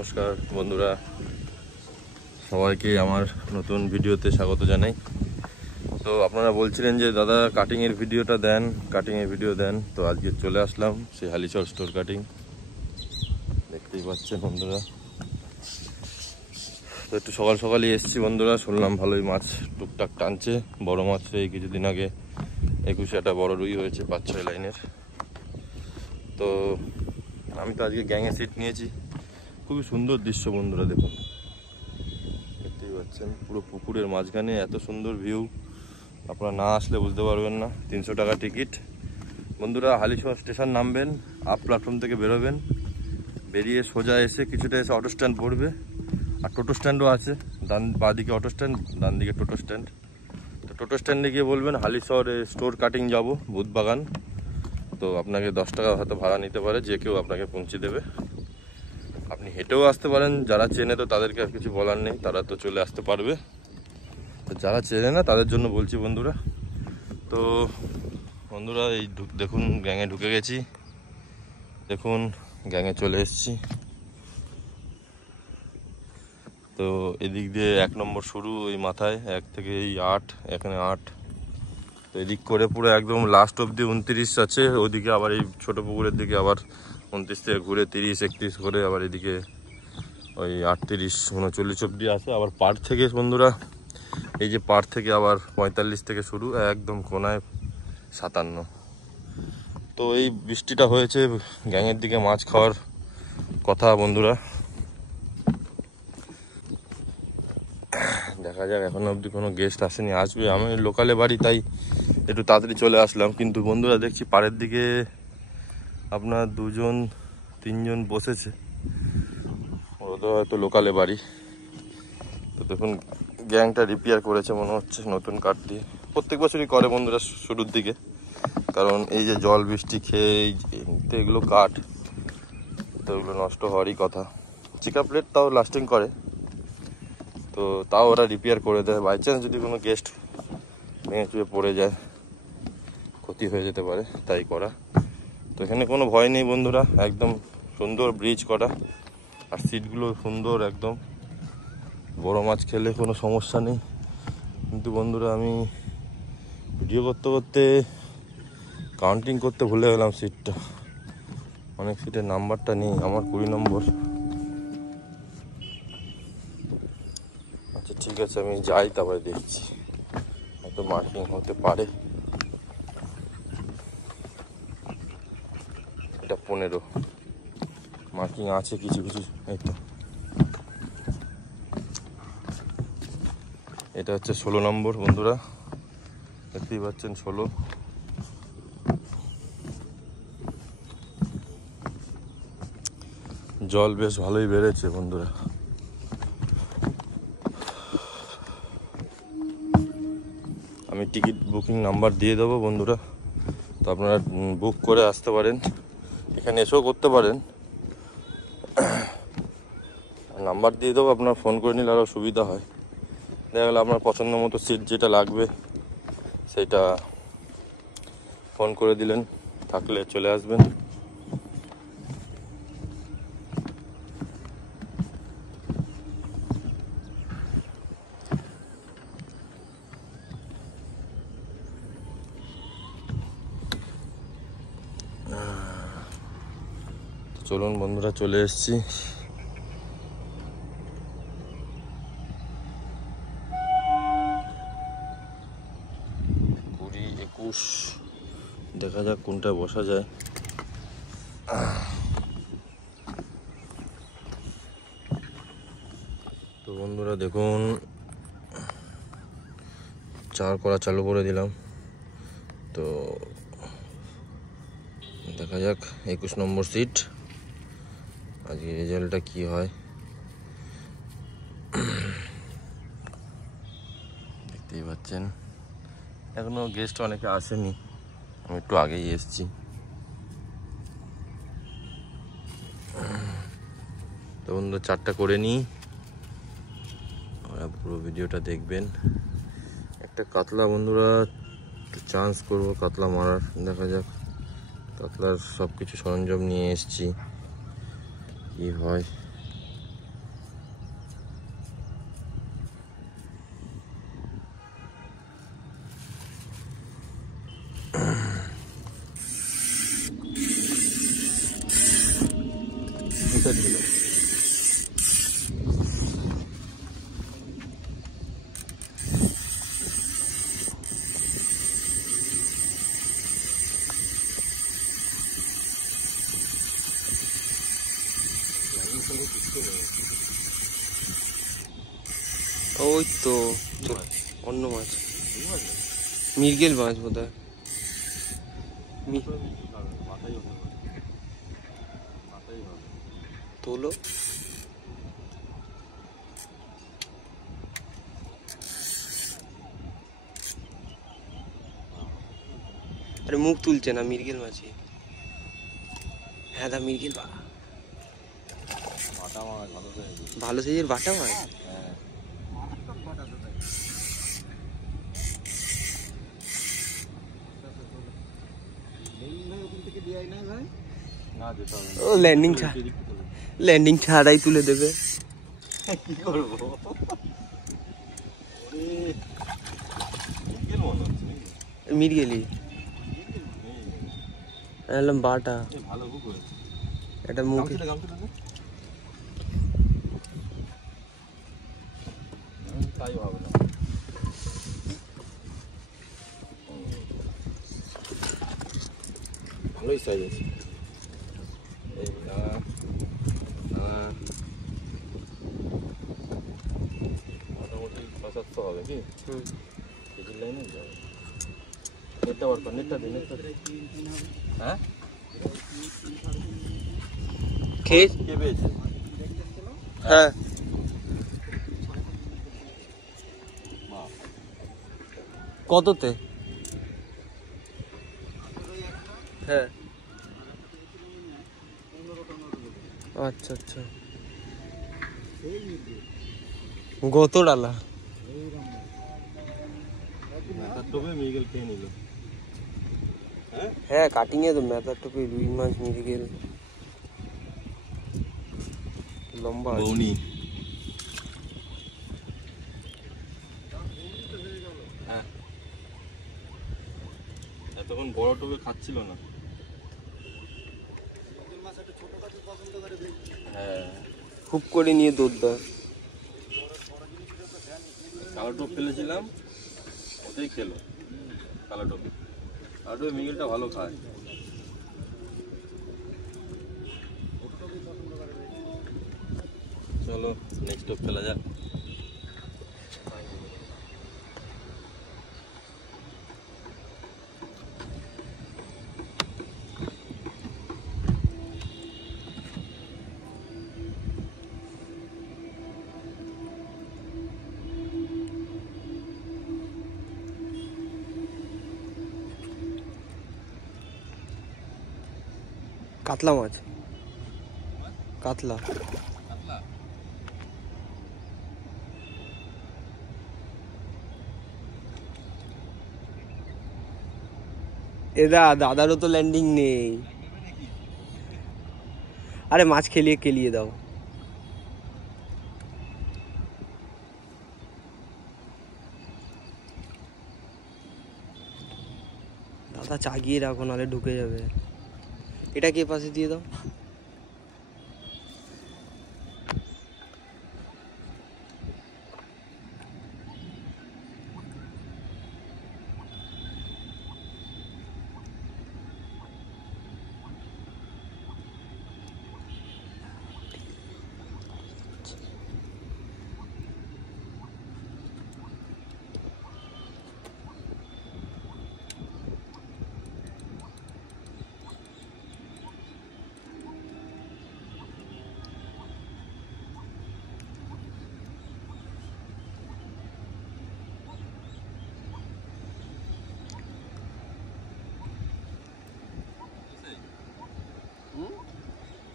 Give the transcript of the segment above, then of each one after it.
নমস্কার বন্ধুরা, সবাইকে আমার নতুন ভিডিওতে স্বাগত জানাই। তো আপনারা বলছিলেন যে দাদা কাটিংয়ের ভিডিওটা দেন, কাটিংয়ের ভিডিও দেন। তো আজকে চলে আসলাম সেই হালিশহর স্টোর কাটিং। দেখতেই পাচ্ছেন বন্ধুরা। তো একটু সকাল সকালই এসেছি বন্ধুরা, শুনলাম ভালোই মাছ টুকটাক টানছে। বড় মাছ এই কিছুদিন আগে 21 একটা বড় রুই হয়েছে 5-6 লাইনের। তো আমি তো আজকে গ্যাংয়ে সিট নিয়েছি। খুবই সুন্দর দৃশ্য বন্ধুরা, দেখুন, দেখতেই পাচ্ছেন পুরো পুকুরের মাঝখানে এত সুন্দর ভিউ। আপনারা না আসলে বুঝতে পারবেন না। 300 টাকা টিকিট বন্ধুরা। হালিশহর স্টেশন নামবেন, আপ প্ল্যাটফর্ম থেকে বেরোবেন, বেরিয়ে সোজা এসে কিছুটা এসে অটো স্ট্যান্ড পড়বে। আর টোটো স্ট্যান্ডও আছে, বাঁদিকে অটো স্ট্যান্ড, ডান দিকে টোটো স্ট্যান্ড। তো টোটো স্ট্যান্ডে গিয়ে বলবেন হালিশহরে স্টোর কাটিং যাব, বুধবাগান। তো আপনাকে 10 টাকা হয়তো ভাড়া নিতে পারে, যে কেউ আপনাকে পৌঁছে দেবে। আপনি হেঁটেও আসতে পারেন, যারা চেনে তো তাদেরকে আর কিছু বলার নেই, তারা তো চলে আসতে পারবে। তো যারা চেনে না তাদের জন্য বলছি বন্ধুরা। তো বন্ধুরা এই দেখুন গ্যাংয়ে ঢুকে গেছি, দেখুন গ্যাংয়ে চলে এসেছি। তো এদিক দিয়ে 1 নম্বর শুরু, ওই মাথায় 1 থেকে এই 8, এখানে 8। তো এদিক করে পুরো একদম লাস্ট অবধি 29 আছে। ওইদিকে আবার এই ছোটো পুকুরের দিকে আবার 29 থেকে ঘুরে 30, 31 করে আবার এদিকে ওই 38, 39 অবধি আছে। আবার পাড় থেকে বন্ধুরা, এই যে পাড় থেকে আবার 45 থেকে শুরু, একদম কোনায় 57। তো এই বৃষ্টিটা হয়েছে, গ্যাংয়ের দিকে মাছ খাওয়ার কথা বন্ধুরা। দেখা যাক, এখনো অবধি কোনো গেস্ট আসেনি, আসবে। আমি লোকালে বাড়ি, তাই একটু তাড়াতাড়ি চলে আসলাম। কিন্তু বন্ধুরা দেখছি পাড়ের দিকে আপনার 2-3 জন বসেছে, ওদের হয়তো লোকালে বাড়ি। তো দেখুন গ্যাংটা রিপেয়ার করেছে মনে হচ্ছে নতুন কাঠ দিয়ে। প্রত্যেক বছরই করে বন্ধুরা শুরুর দিকে, কারণ এই যে জল বৃষ্টি খেয়ে তো এগুলো কাঠ, তো এগুলো নষ্ট হওয়ারই কথা। চিকা প্লেট তাও লাস্টিং করে, তো তাও ওরা রিপেয়ার করে দেয়। বাই চান্স যদি কোনো গেস্ট ভেঙে চুয়ে পড়ে যায়, ক্ষতি হয়ে যেতে পারে, তাই করা। তো এখানে কোনো ভয় নেই বন্ধুরা, একদম সুন্দর ব্রিজ করা, আর সিটগুলো সুন্দর একদম। বড় মাছ খেলে কোনো সমস্যা নেই। কিন্তু বন্ধুরা আমি ভিডিও করতে করতে কাউন্টিং করতে ভুলে গেলাম সিটটা। অনেক সিটের নাম্বারটা নেই, আমার 20 নম্বর। আচ্ছা ঠিক আছে, আমি যাই, তারপরে দেখছি, হয়তো মার্কিং হতে পারে। এটা 15 মার্কিং আছে কিছু কিছু। এই তো এটা হচ্ছে 16 নম্বর বন্ধুরা, দেখতেই পাচ্ছেন 16। জল বেশ ভালোই বেড়েছে বন্ধুরা। আমি টিকিট বুকিং নাম্বার দিয়ে দেবো বন্ধুরা, তো আপনারা বুক করে আসতে পারেন, এখানে এসেও করতে পারেন। নাম্বার দিয়ে দেবো, আপনার ফোন করে নিলে আরও সুবিধা হয়। দেখা গেলো আপনার পছন্দ মতো সিট যেটা লাগবে সেটা ফোন করে দিলেন, থাকলে চলে আসবেন। চলুন বন্ধুরা, চলে এসেছি। দেখা যাক কোনটা বসা যায়। তো বন্ধুরা দেখুন, 4 করা চালু করে দিলাম। তো দেখা যাক 21 নম্বর সিট, আজকে রেজাল্টটা কি হয়। দেখতেই পাচ্ছেন এখনো গেস্ট অনেকে আসেনি, আমি একটু আগেই এসেছি। তো বন্ধুরা 4টা করে নিই, আপনারা পুরো ভিডিওটা দেখবেন। একটা কাতলা বন্ধুরা, একটু চান্স করবো কাতলা মারার, দেখা যাক। কাতলার সব কিছু সরঞ্জাম নিয়ে এসেছি, কি হয়। ওই তো অন্য মাছ, মৃগেল মাছ বোধ হয়। তোলো আরে মুখ তুলছে না, মৃগেল মাছই। হ্যাঁ দা মৃগেল ভালো সাইজের বাটা মাছ। ও ল্যান্ডিং ছাড়াই তুলে দেবে। কি করবো? মৃগেলই এলাম বাটা। ভালো বুক হয়েছে এটা মুখে তাই হবে না। ভালোই সাইজ আছে। মোটামুটি 500-700 হবে কি? কেজির লাইনে যাবে। নেটটা বার কর, নেটটা দিন, নেটটা দিন। হ্যাঁ কে পেয়েছে? হ্যাঁ কততে? হ্যাঁ আচ্ছা আচ্ছা, গত ডালা টোপে মৃগেল খেয়ে নিল। হ্যাঁ কাটিং এ তো মেথার টোপে রুই মাছ, মৃগেল লম্বা বউনি। হ্যাঁ এতক্ষণ বড় টোপে খাচ্ছিল না। হ্যাঁ খুব করে নিয়ে দৌড় দেয়। কালো টোপ ফেলেছিলাম, ওতেই খেলো কালো টোপ। কালো টোপে মৃগেলটা ভালো খায়। চলো নেক্সট টোপ ফেলা যাক। কাতলা মাছ, কাতলা এদা দাদারও তো ল্যান্ডিং নেই। আরে মাছ খেলিয়ে কেলিয়ে দাও। দাদা চাগিয়ে রাখো নাহলে ঢুকে যাবে। এটা কে পাশে দিয়ে দাও।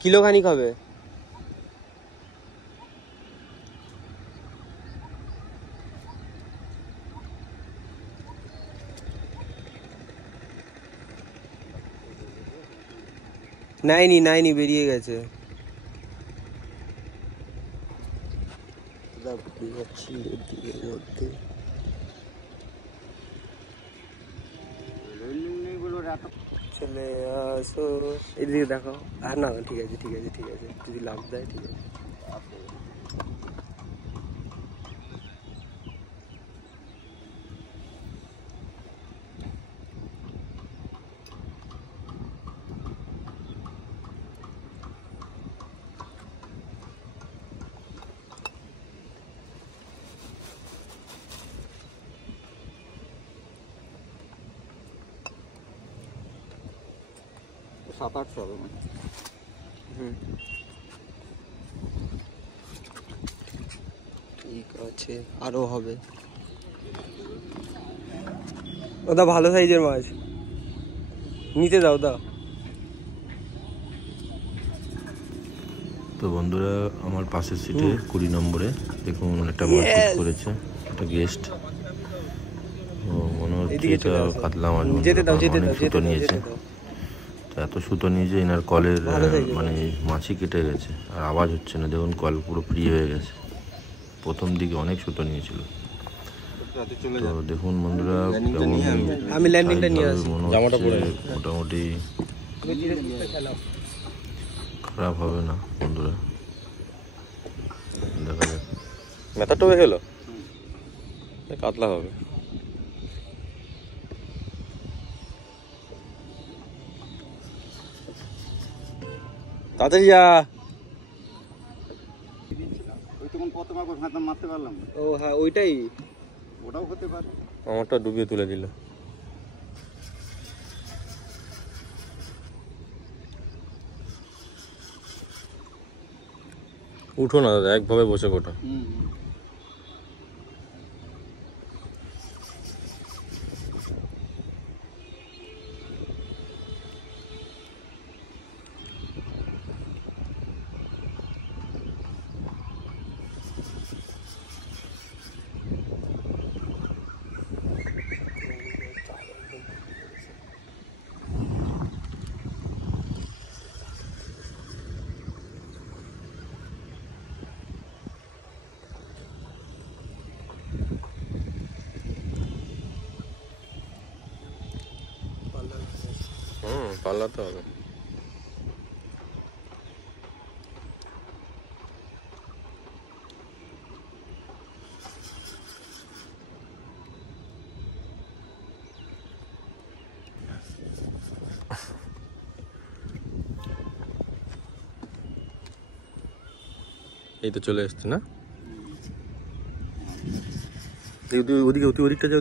কিলো খানিক হবে। নাইনি বেরিয়ে গেছে। চলে আসো এদিকে দেখো। আর না ঠিক আছে যদি লাভ দেয় ঠিক আছে। 700-800 হবে মানে। ঠিক আছে, আরো হবে। ওটা ভালো সাইজের মাছ, নিতে দাও দাও। তো বন্ধুরা আমার পাশের সিটে 20 নম্বরে দেখুন একটা মাছ হিট করেছে, একটা গেস্ট। মনে হচ্ছে এটা কাতলা মাছ, অনেক সুতো নিয়েছে। তো এত সুতো নিয়েছে এনার কলের মানে মাছি কেটে গেছে, আর আওয়াজ হচ্ছে না। দেখুন কল পুরো ফ্রি হয়ে গেছে। প্রথম দিকে অনেক সুতো নিয়েছিল। তো দেখুন বন্ধুরা আমি ল্যান্ডিংটা নিয়ে আসি, জামাটা পরে মোটামুটি খারাপ হবে না বন্ধুরা, দেখা যাক। মেথা টোবে গেল, কাতলা হবে। তাড়াতাড়ি যা। ওই তখন প্রথম আগে ভাত মারতে পারলাম। ও হ্যাঁ, ওইটাই। ওটাও হতে পারে। আমারটা ডুবিয়ে তুলে দিল। উঠো না দাদা, একভাবে বসে কোটা। পাল্লাতে হবে। এই তো চলে এসছে না? ওদিকে ওদিকটা যা,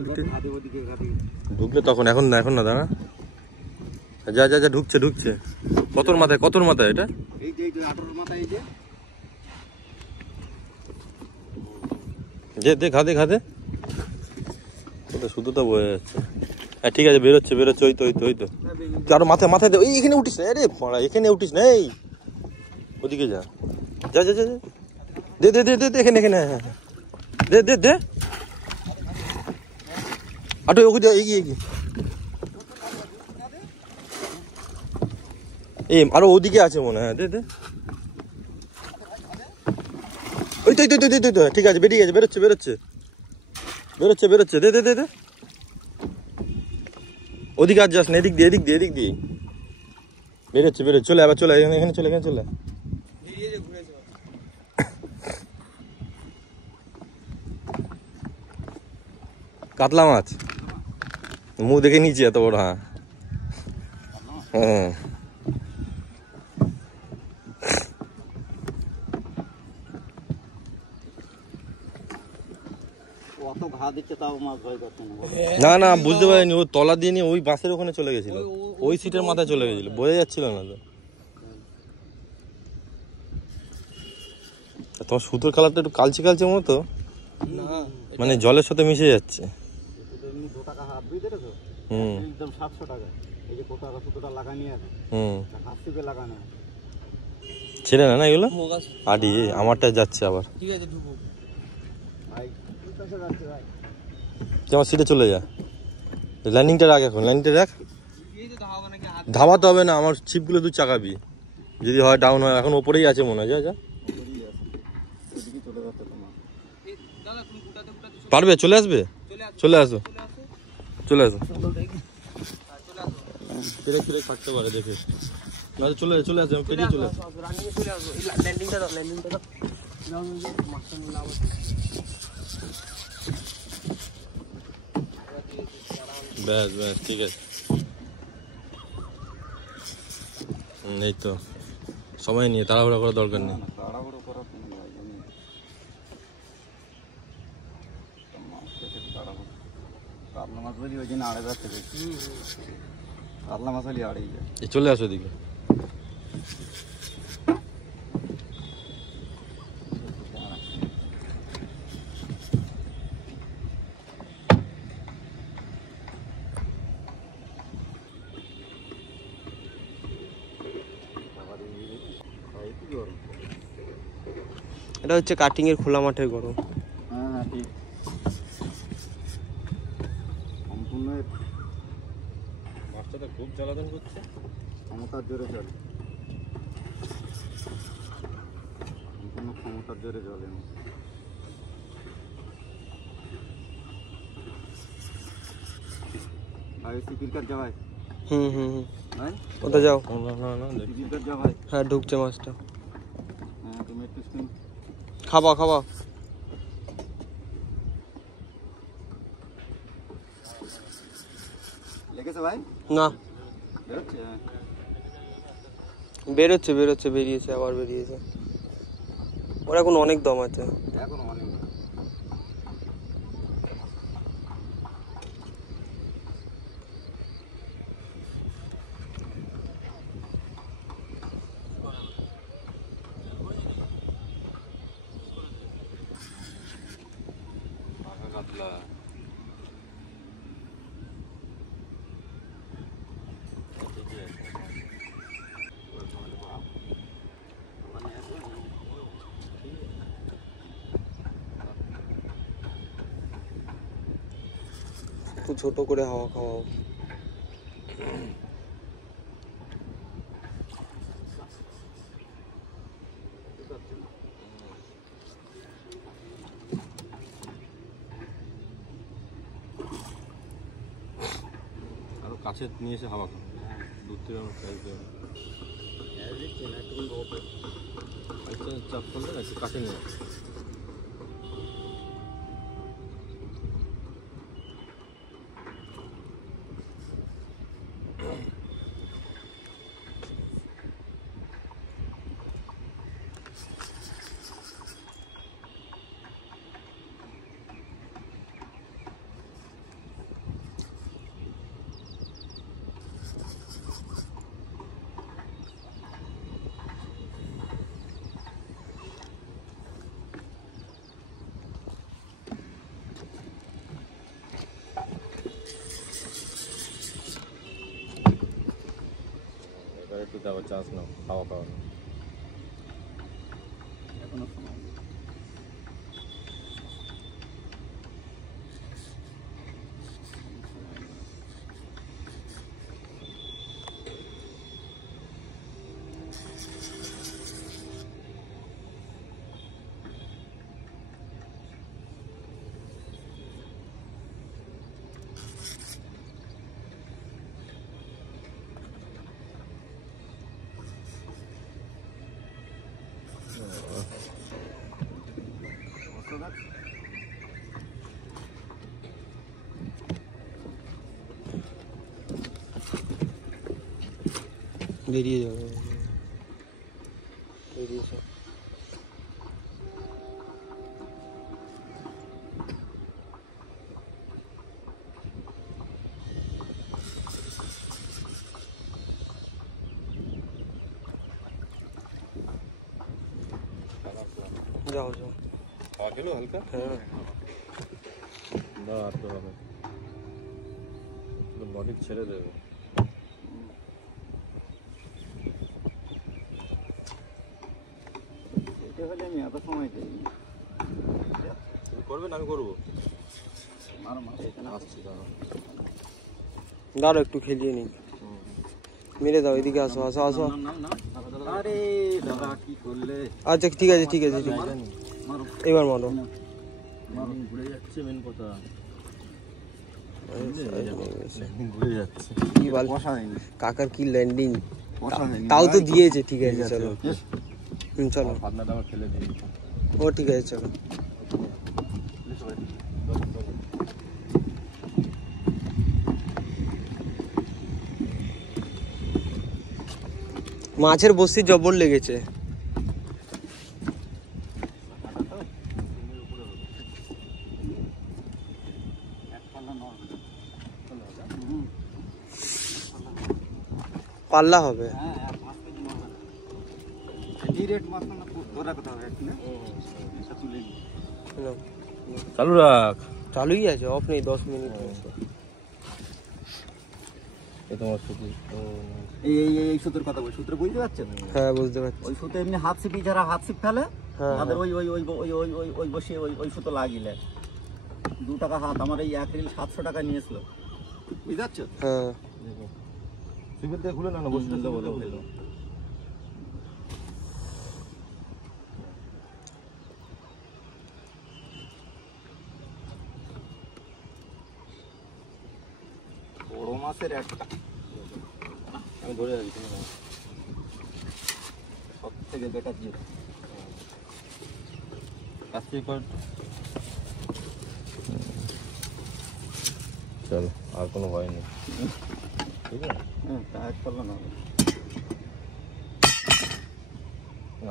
ঢুকলে তখন, এখন না, এখন না, দাঁড়া। যা যা যা, ঢুকছে ঢুকছে। কতর মাথায় এটা? এই যে 18 মাথায়, এই যে দে খাদে ওটা শুধুটা বয়ে যাচ্ছে। হ্যাঁ ঠিক আছে, বেরোচ্ছে ওই তো আরো মাথায় দে। এখানে উঠিস না, আরে মারা, এখানে উঠিস না, এই ওদিকে যা যা যা যা। দে এখানে হ্যাঁ দে আটো ওকে এগিয়ে এই আরো ওদিকে আছে মনে হয়। দে ওই তো ঠিক আছে, বেরিয়ে গেছে, বেরোচ্ছে। দে ওদিকে আর যাস না, এদিক দিয়ে বেরোচ্ছে। চলে এখানে চলে। কাতলা মাছ, মুখ দেখে নিচে এত বড়। হ্যাঁ অত ঘা দিচ্ছে তাও মাছ ভয় করছে না বুঝতে পারিনি, ও তলা দিয়ে নিয়ে ওই বাসের ওখানে চলে গেছিল, ওই সিটের মাথায় চলে গেছিল, বোঝা যাচ্ছিল না তো। তোমার সুতোর কালারটা একটু কালচে মতো, মানে জলের সাথে মিশে যাচ্ছে। 2 টাকা হাত বুঝতে পেরেছো? একদম 700 টাকা। এই যে কোটাকা সুতোটা লাগানি আছে, হাত থেকে লাগানো ছেড়ে না এগুলো। আডি আমারটা যাচ্ছে আবার। ঠিক আছে, ঢুকো ভাই, কি কাছে যাচ্ছে ভাই? আমার সিটে চলে যা। ল্যান্ডিংটা রাখ, এখন ল্যান্ডিংটা রাখ। ধাবাতে হবে না, আমার ছিপগুলো তুই চাকাবি, যদি হয় ডাউন হয়। এখন ওপরেই আছে মনে হয়। যা পারবে, চলে আসবে, চলে আসো। ফিরে থাকতে পারে দেখে, চলে আসবে, আমি পেরিয়ে চলে আসবো। ব্যাস ঠিক আছে। এই তো সময় নিয়ে তাড়াহুড়া করার দরকার নেই। চলে আসো এদিকে। এটা হচ্ছে কাটিং এর খোলা মাঠের গরম। হ্যাঁ হ্যাঁ ঠিক সম্পূর্ণ বাচ্চাটা খুব জ্বালাতন করছে, ক্ষমতার জোরে চলে, সম্পূর্ণ ক্ষমতার জোরে চলে। ভাই সিপির কাজ যা ভাই। হুম হুম হুম ভাই ওটা যাও। না না না দেখি। সিপির কাজ যা ভাই। হ্যাঁ ঢুকছে মাছটা। হ্যাঁ তুমি একটু স্ক্রিন খাবা খাবা। লেগেছে ভাই? না বেরোচ্ছে? হ্যাঁ বেরোচ্ছে বেরোচ্ছে, বেরিয়েছে আবার বেরিয়েছে। ওর এখন অনেক দম আছে। এখন অনেক কাতলা। একটু ছোট করে হাওয়া খাওয়াও। আরো কাছে নিয়ে এসে হাওয়া খাও, দূর থেকে আমার প্রাইস দেবে। চাপ করলে না একটু কাছে নিয়ে এবার একটু দেওয়ার চান্স নাও হাওয়া খাওয়ানো। এখনো সময়। বেরিয়ে যাবে, বেরিয়েছে। যাও যাও। হাওয়া খেলো হালকা? হ্যাঁ না আর তো হবে, বডি ছেড়ে দেবে। এটা হলে আমি এত সময় দিই। তুমি করবে না আমি করবো? মারো মারো। এখানে আসছি দাঁড়াও। দাঁড়াও একটু খেলিয়ে নিই। মেরে দাও, এদিকে আসো আসো আসো। আরে দাদা কি করলে? আচ্ছা ঠিক আছে ঠিক আছে ঠিক আছে, মারো এবার মারো। মারো। ঘুরে যাচ্ছে মেন কথা, কি ঘুরে যাচ্ছে। বল বসা হয়নি। কাকার কি ল্যান্ডিং, বসা হয়নি। তাও তো দিয়েছে। ঠিক আছে চলো চলো। পাতনাটা আবার ফেলে দিই। ও ঠিক আছে চলো। মাছের বস্তি জবর লেগেছে। পাল্লা হবে। চালু রাখ, চালুই আছে, অফ নেই 10 মিনিট। তোমার শুধু এই সুতোর কথা বল, সূত্র বুঝতে পারছেন? হ্যাঁ বুঝতে পারছি। ওই সুতো এমনি হাত ছিপি, যারা হাত ছিপ ফেলে হ্যাঁ আমাদের ওই ওই ওই ওই ওই ওই ওই বসে ওই ওই সুতো লাগিলে 2 টাকা হাত। আমার এই এক রিল 700 টাকা নিয়েছিল, বুঝতে পারছো? হ্যাঁ সিভিল থেকে খুলে না না বসে দেবো দেবো দেবো। বড় মাছের একটা আমি ধরে আছি তুমি না। সব থেকে বেটার জিনিস। কাছ থেকে কর। চলো আর কোনো ভয় নেই, ঠিক আছে? হ্যাঁ কাজ করলো না।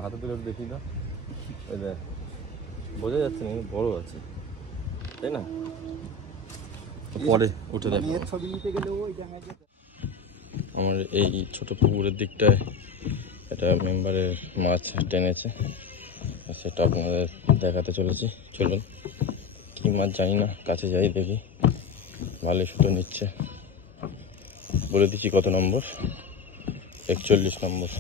হাতে তুলে একটু দেখি তো, ওই দেখ বোঝা যাচ্ছে না বড় আছে, তাই না? পরে উঠে দেখ। এর ছবি নিতে গেলে ওই জায়গায় যেতে। আমার এই ছোট পুকুরের দিকটায় একটা মেম্বারের মাছ টেনেছে, আর সেটা আপনাদের দেখাতে চলেছি। চলুন, কী মাছ জানি না, কাছে যাই দেখি। ভালোই শুটো নিচ্ছে, বলে দিচ্ছি কত নম্বর, 41 নম্বর।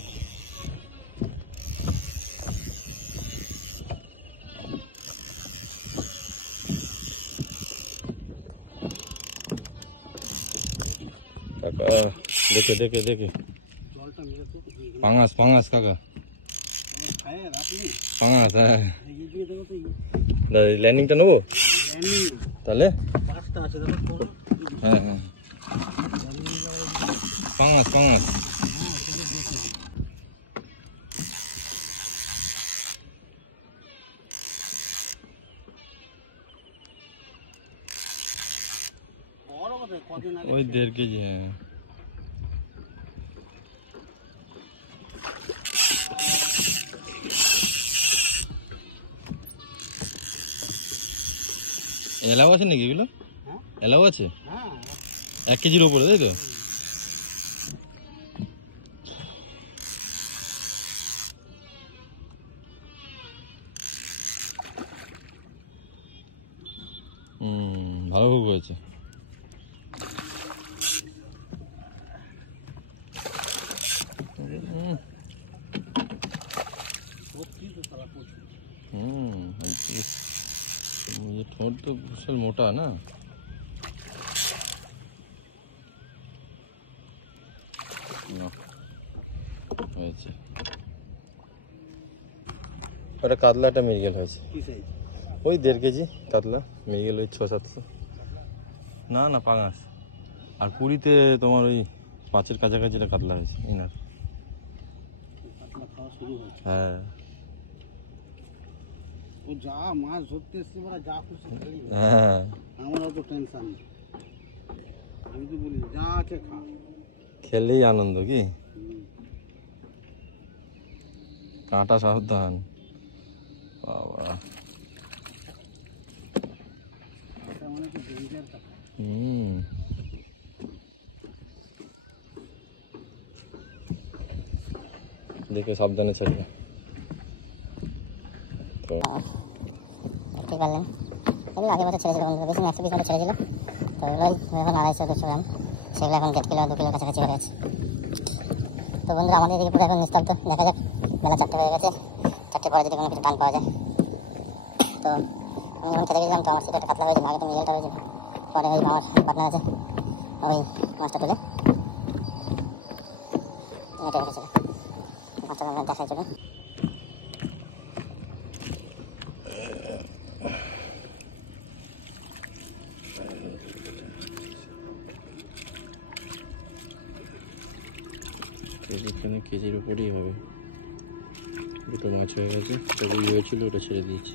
কাকা দেখে দেখে দেখে পাঙাশ পাঙাশ কাকা, পাঙাশ। হ্যাঁ ল্যান্ডিংটা নেবো তাহলে। হ্যাঁ হ্যাঁ পাঙাশ পাঙাশ। ওই 1.5 কেজি। হ্যাঁ এলাও আছে নাকি এগুলো? এলাও আছে 1 কেজির ওপরে, তাই তো? ভালো খুব হয়েছে। ঠোঁট তো বিশাল মোটা না? হয়েছে ওটা কাতলাটা মৃগেল হয়েছে, ওই 1.5 কেজি কাতলা। মৃগেল ওই 600-700। না না পাঙাশ। আর পুরীতে তোমার ওই 5-এর কাছাকাছি কাতলা হয়েছে ইনার। হ্যাঁ ও যা মাছ ধরতে এসছে ওরা যা খুশি খালি। হ্যাঁ আমার অত টেনশন নেই, আমি তো বলি যা আছে খা। খেলেই আনন্দ কি? কাঁটা সাবধান বাবা। দেখে সাবধানে ছেড়ে। ঠিক পারলেন, এগুলো আগের বছর ছেড়েছিল বন্ধুরা, বেশি 120 মতো ছেড়েছিল। তো এগুলো এখন 250-200 গ্রাম, সেগুলো এখন 1.5 কিলো 2 কিলোর কাছাকাছি হয়ে গেছে। তো বন্ধুরা আমাদের এদিকে পুরো এখন নিস্তব্ধ, দেখা যাক। বেলা 4টে হয়ে গেছে, 4টে পরে যদি কোনো কিছু টান পাওয়া যায়। তো আমি যখন খেতে গেছিলাম তো আমার সাথে একটা কাতলা হয়েছিল, আগে তো মিগেলটা হয়েছিল। পরে ওই আমার পার্টনার আছে, ওই মাছটা তুলে এটা রেখেছিল। মাছটা আমরা দেখাই চলে। কেজির উপরেই হবে। দুটো মাছ হয়ে গেছে, তবুই হয়েছিল, ওটা ছেড়ে দিয়েছি।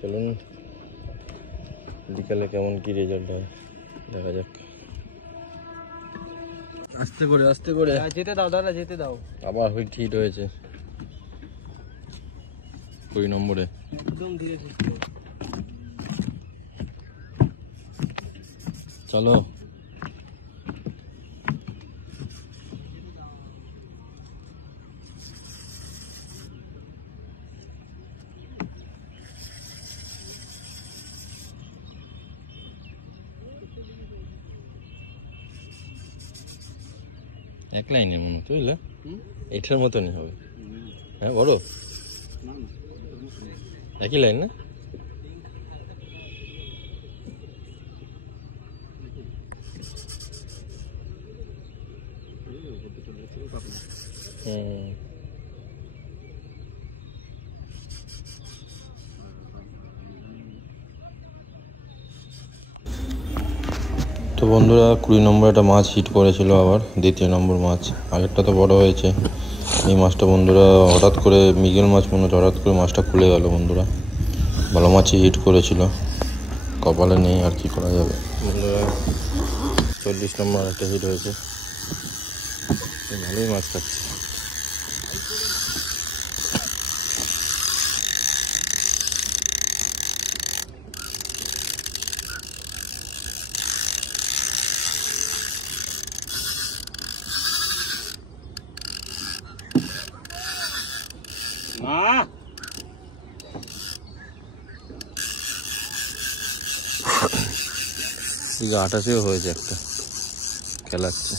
চলুন বিকালে কেমন কি রেজাল্ট হয় দেখা যাক। আস্তে করে আস্তে করে যেতে দাও দাদা, যেতে দাও। আবার হিট হয়েছে 20 নম্বরে। একদম ধীরে ধীরে চলো এক লাইনের মনে হচ্ছে বুঝলে, এটার মতনই হবে। হ্যাঁ বড় একই লাইন না? তো বন্ধুরা 20 নম্বর একটা মাছ হিট করেছিল, আবার দ্বিতীয় নম্বর মাছ। আগেরটা তো বড় হয়েছে, এই মাছটা বন্ধুরা হঠাৎ করে মৃগেল মাছ মনে হচ্ছে, হঠাৎ করে মাছটা খুলে গেল বন্ধুরা। ভালো মাছই হিট করেছিল, কপালে নেই আর কি করা যাবে বন্ধুরা। 40 নম্বর একটা হিট হয়েছে, ভালোই মাছ খাচ্ছে। দিকে 28-এও হয়েছে একটা, খেলাচ্ছে।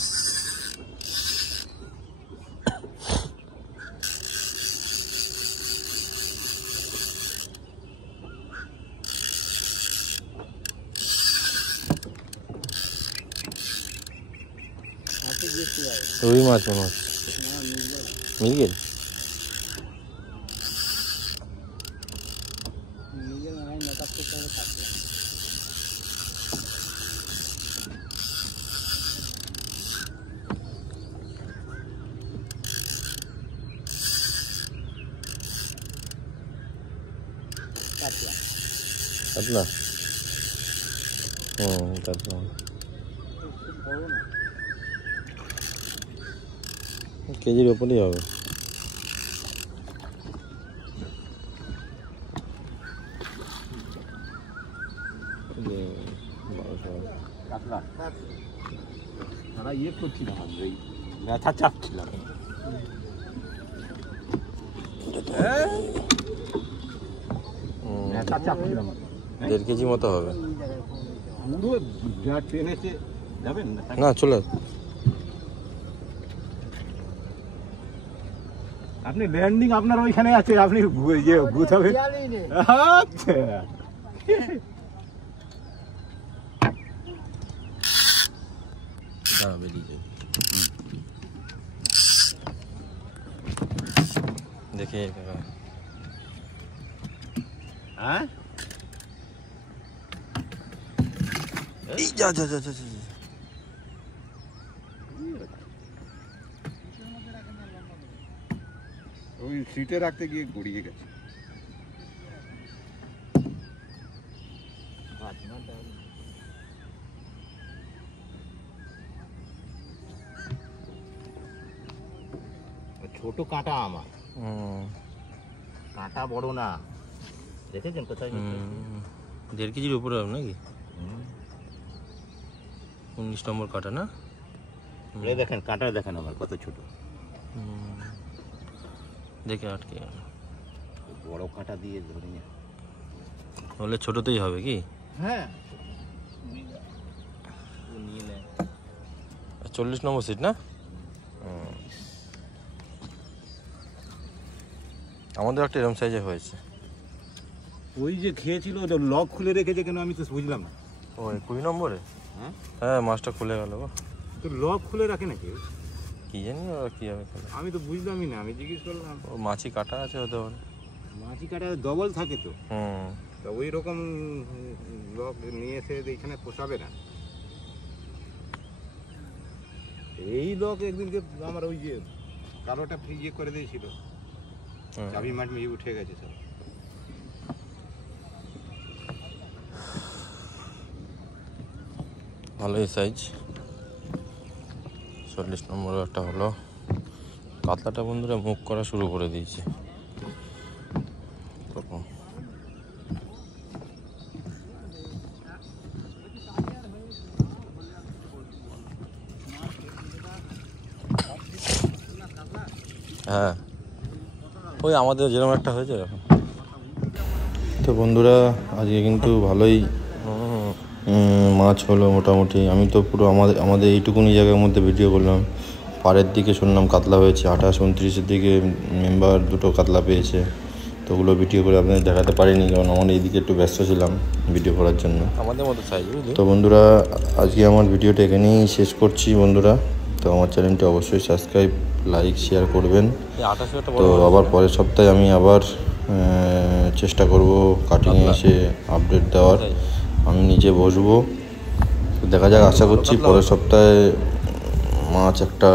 রুই মাছ মনে হচ্ছে, মৃগেল কাতলা। কাতলা কেজির ওপরেই হবে। ইয়ে করছিলাম, ব্যথা চাপছিলাম। 1.5 কেজি মতো হবে না। চলে আপনি ল্যান্ডিং আপনার ওইখানে আছে, আপনি ইয়ে গুছাবেন। আচ্ছা দাঁড়া বেরিয়ে যাবে দেখে। হ্যাঁ যা যা যা যা। ওই সিটে রাখতে গিয়ে গড়িয়ে গেছে। ছোট কাঁটা আমার, কাঁটা বড় না, দেখেছেন কোথায়? 1.5 কেজির উপরে হবে নাকি? 19 নম্বর কাটা না? দেখেন কাঁটা দেখেন আমার কত ছোট, দেখে আটকে গেল। বড় কাঁটা দিয়ে ধরে হলে ছোটতেই হবে কি? হ্যাঁ 40 নম্বর সিট না? আমাদের একটা এরম সাইজে হয়েছে। ওই যে খেয়েছিল ওটা লক খুলে রেখেছে কেন আমি তো বুঝলাম না। ওই 20 নম্বরে? হ্যাঁ মাছটা খুলে গেল। তো লক খুলে রাখে নাকি? কি জানি ওরা কীভাবে খেলে, আমি তো বুঝলামই না, আমি জিজ্ঞেস করলাম। ও মাছি কাটা আছে হতে পারে। মাছি কাটা ডবল থাকে তো, হুম তা ওই রকম লক নিয়ে এসে এইখানে পোষাবে না। এই লক একদিনকে আমার ওই যে কালোটা ইয়ে করে দিয়েছিল, চাবি মাঠ মিয়ে উঠে গেছে সব। ভালোই সাইজ। 40 নম্বর একটা হলো। কাতলাটা বন্ধুরা মুখ করা শুরু করে দিয়েছে। হ্যাঁ ওই আমাদের যেরকম একটা হয়েছে এরকম। তো বন্ধুরা আজকে কিন্তু ভালোই মাছ হলো মোটামুটি। আমি তো পুরো আমাদের এইটুকুনি জায়গার মধ্যে ভিডিও করলাম, পাড়ের দিকে শুনলাম কাতলা হয়েছে, 28-29-এর দিকে মেম্বার দুটো কাতলা পেয়েছে। তো ওগুলো ভিডিও করে আপনাদের দেখাতে পারিনি, কারণ আমার এইদিকে একটু ব্যস্ত ছিলাম ভিডিও করার জন্য। আমাদের মতো সাইজ। তো বন্ধুরা, আজকে আমার ভিডিওটা এখানেই শেষ করছি বন্ধুরা। তো আমার চ্যানেলটি অবশ্যই সাবস্ক্রাইব, লাইক, শেয়ার করবেন। তো আবার পরের সপ্তাহে আমি আবার চেষ্টা করব কাটিংয়ে এসে আপডেট দেওয়ার। আমি নিজে বসবো, দেখা যাক। আশা করছি পরের সপ্তাহে মাছ একটা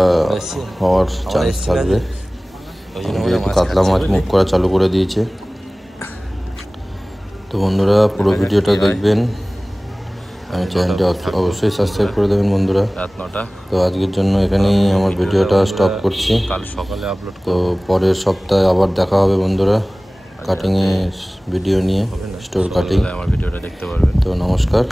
হওয়ার চান্স থাকবে, যেহেতু কাতলা মাছ মুখ করা চালু করে দিয়েছে। তো বন্ধুরা, পুরো ভিডিওটা দেখবেন, আমি চ্যানেলটি অবশ্যই সাবস্ক্রাইব করে দেবেন বন্ধুরা। রাত 9টা। তো আজকের জন্য এখানেই আমার ভিডিওটা স্টপ করছি। কাল সকালে আপলোড। তো পরের সপ্তাহে আবার দেখা হবে বন্ধুরা, কাটিংয়ে ভিডিও নিয়ে, স্টোর কাটিং। আমার ভিডিওটা দেখতে পারবেন। তো নমস্কার।